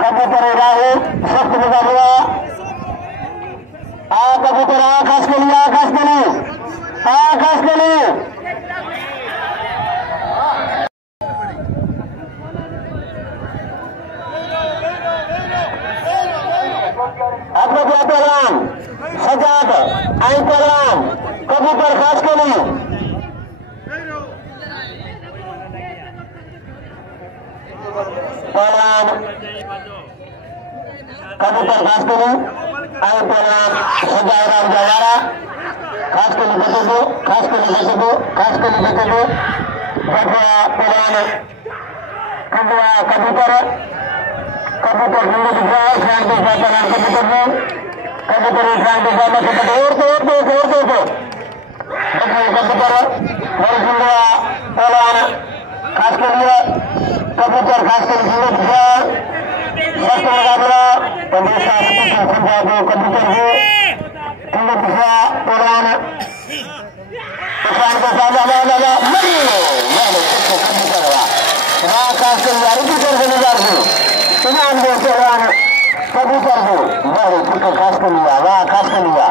कबूतर राहु सख्त मुकाबला कबूतर आकाश के लिए अपने पहलवान सजाद आई पहलवान कबूतर खास के लिए पहलवान कबूतर खास के लिए आई पहलवान सजाद राम जवारा खास के लिए बचे दो पहलवान कबूतर हिंदू कबूतर पहलवान खास के लिए कबूतर खास के लिए मुकाबला कबूतर को पहलवान किसान को खास के लिए कबूतर को खास कर लिया